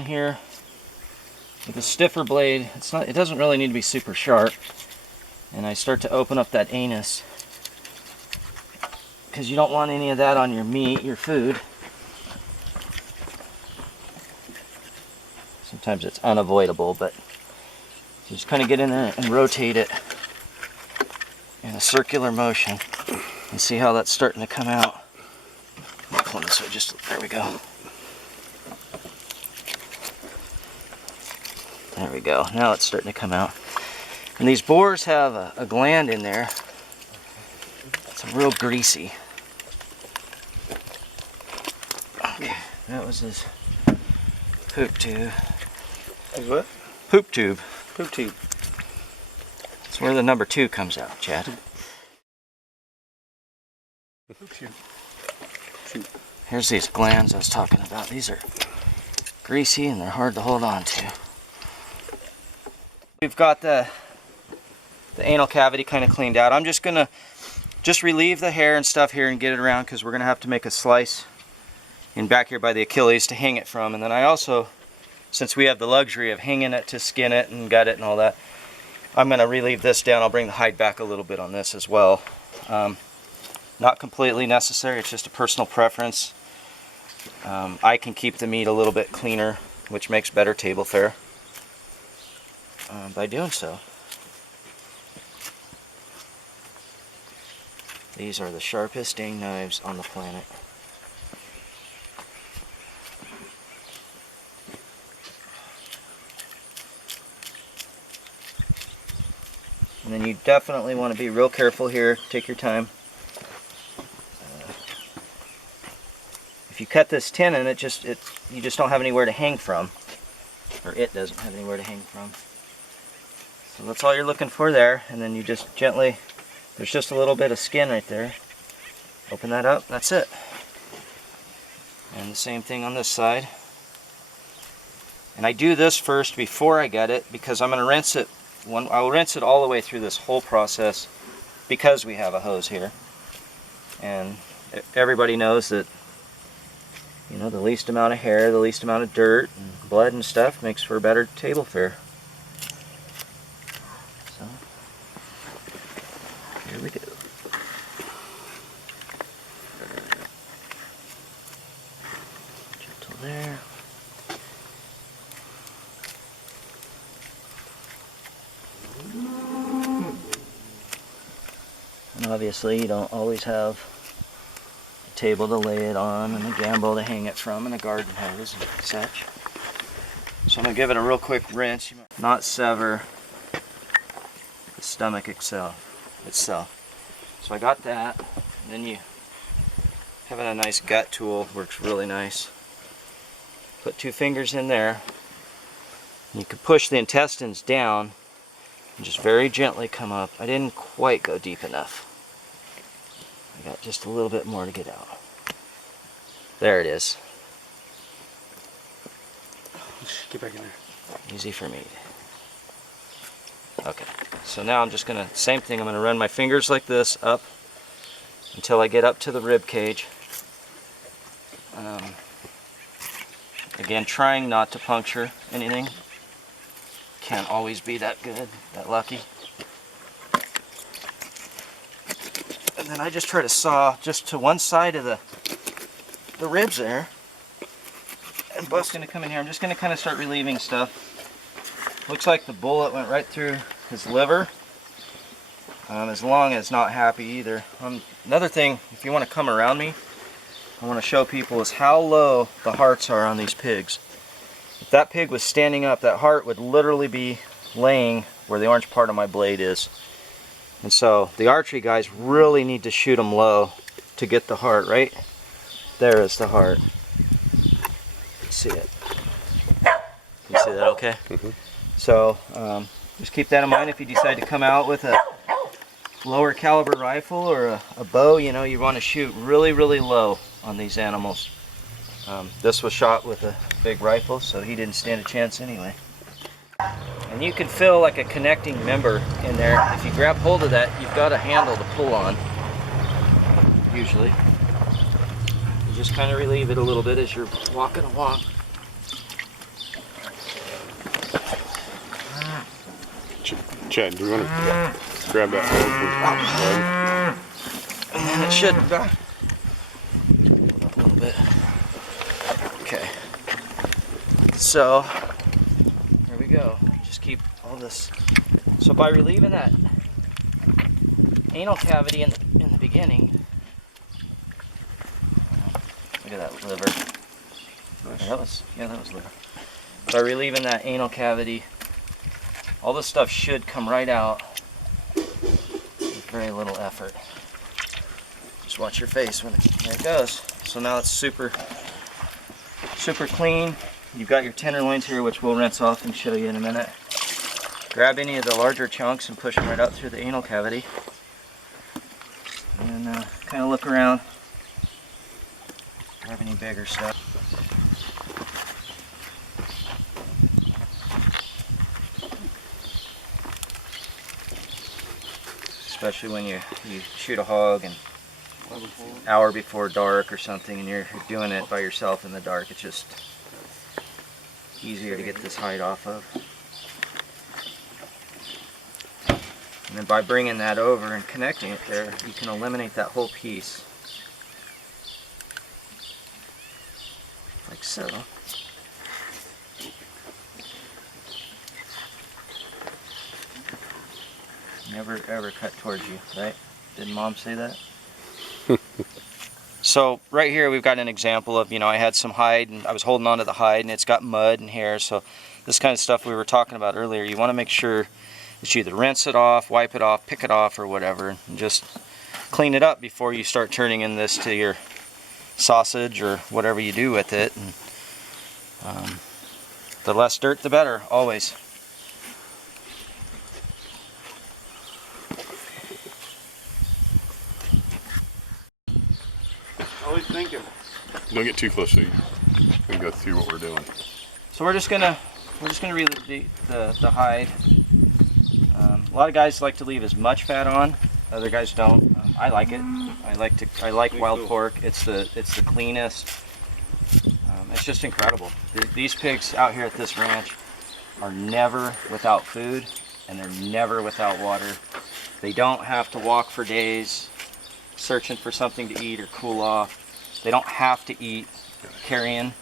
down here with a stiffer blade. It doesn't really need to be super sharp. And I start to open up that anus, because you don't want any of that on your meat, your food. Sometimes it's unavoidable, but you just kind of get in there and rotate it in a circular motion and see how that's starting to come out. Pull this way, just there we go. There we go. Now it's starting to come out. And these boars have a gland in there. It's real greasy. Okay, that was his poop tube. His what? Poop tube. Poop tube. That's where the number 2 comes out, Chad. Poop tube. Here's these glands I was talking about. These are greasy and they're hard to hold on to. We've got the anal cavity kind of cleaned out. I'm just gonna relieve the hair and stuff here and get it around, because we're gonna have to make a slice in back here by the Achilles to hang it from. And then I also, since we have the luxury of hanging it to skin it and gut it and all that, I'm gonna relieve this down. I'll bring the hide back a little bit on this as well. Not completely necessary, it's just a personal preference. I can keep the meat a little bit cleaner, which makes better table fare by doing so. These are the sharpest dang knives on the planet. And then you definitely want to be real careful here. Take your time. If you cut this tenon, you just don't have anywhere to hang from, or it doesn't have anywhere to hang from. So that's all you're looking for there. And then you just gently, there's just a little bit of skin right there. Open that up. That's it. And the same thing on this side. And I do this first before I gut it, because I'm going to rinse it. I will rinse it all the way through this whole process, because we have a hose here. And everybody knows that, you know, the least amount of hair, the least amount of dirt and blood and stuff makes for a better table fare. So, here we go. Gentle there. And obviously you don't always have a table to lay it on and a gamble to hang it from and a garden hose and such. So I'm going to give it a real quick rinse. Not sever the stomach itself. So I got that. And then having a nice gut tool works really nice. Put 2 fingers in there. And you can push the intestines down and just very gently come up. I didn't quite go deep enough. I got just a little bit more to get out. There it is. Get back in there. Easy for me. Okay, so now I'm just gonna, same thing, I'm gonna run my fingers like this up until I get up to the rib cage. Again, trying not to puncture anything. Can't always be that good, that lucky. And then I just try to saw just to one side of the ribs there. And Buck's going to come in here. I'm just going to kind of start relieving stuff. Looks like the bullet went right through his liver. As long as not happy either. Another thing, if you want to come around me, I want to show people is how low the hearts are on these pigs. If that pig was standing up, that heart would literally be laying where the orange part of my blade is. And so the archery guys really need to shoot them low to get the heart, right? There is the heart. See it? Can you see that okay? Mm-hmm. So just keep that in mind if you decide to come out with a lower caliber rifle or a bow. You know, you want to shoot really, really low on these animals. This was shot with a big rifle, so he didn't stand a chance anyway. And you can feel like a connecting member in there. If you grab hold of that, you've got a handle to pull on, usually. You just kind of relieve it a little bit as you're walking along. Chad, do you want to grab that hole from And then it should hold up a little bit. Okay. So here we go. Just keep all this. So by relieving that anal cavity in the beginning, look at that liver. That was liver. By relieving that anal cavity, all this stuff should come right out with very little effort. Just watch your face when there it goes. So now it's super clean. You've got your tenderloins here, which we'll rinse off and show you in a minute. Grab any of the larger chunks and push them right out through the anal cavity. And then kind of look around. Grab any bigger stuff. Especially when you shoot a hog and hour before dark or something and you're doing it by yourself in the dark, it's just easier to get this hide off of. And then by bringing that over and connecting it there, you can eliminate that whole piece. Like so. Never ever cut towards you, right? Didn't Mom say that? So right here we've got an example of, I had some hide and I was holding on to the hide and it's got mud and hair. So this kind of stuff we were talking about earlier, you want to make sure that you either rinse it off, wipe it off, pick it off or whatever, and just clean it up before you start turning in this to your sausage or whatever you do with it. And the less dirt the better, always. Always thinking. Don't get too close so you can go through what we're doing. So we're just gonna relieve the hide. A lot of guys like to leave as much fat on. Other guys don't. I like it. I like wild pork. It's the cleanest. It's just incredible. These pigs out here at this ranch are never without food and they're never without water. They don't have to walk for days searching for something to eat or cool off. They don't have to eat carrion.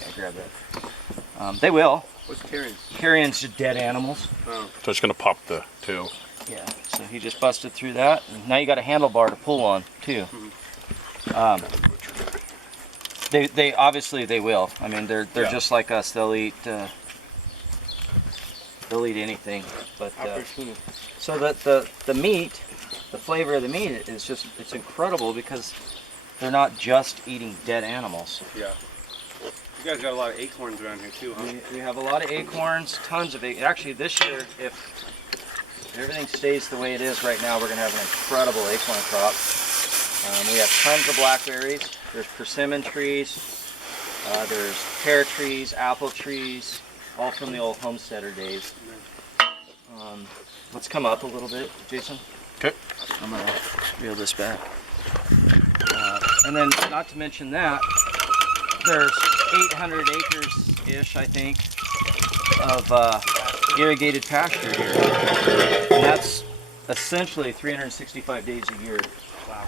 Yeah, grab that. They will. What's carrion? Carrion's just dead animals. Oh. So it's going to pop the tail. Yeah, so he just busted through that. And now you got a handlebar to pull on too. They obviously they will. I mean they're just like us. They'll eat anything. But so that the meat, the flavor of the meat is it's incredible because they're not just eating dead animals. Yeah. You guys got a lot of acorns around here too, huh? We have a lot of acorns, tons of acorns. Actually, this year, if everything stays the way it is right now, we're going to have an incredible acorn crop. We have tons of blackberries. There's persimmon trees. There's pear trees, apple trees, all from the old homesteader days. Let's come up a little bit, Jason. Okay. I'm going to reel this back. And then, not to mention that, there's 800 acres-ish, I think, of irrigated pasture here. And that's essentially 365 days a year. Wow.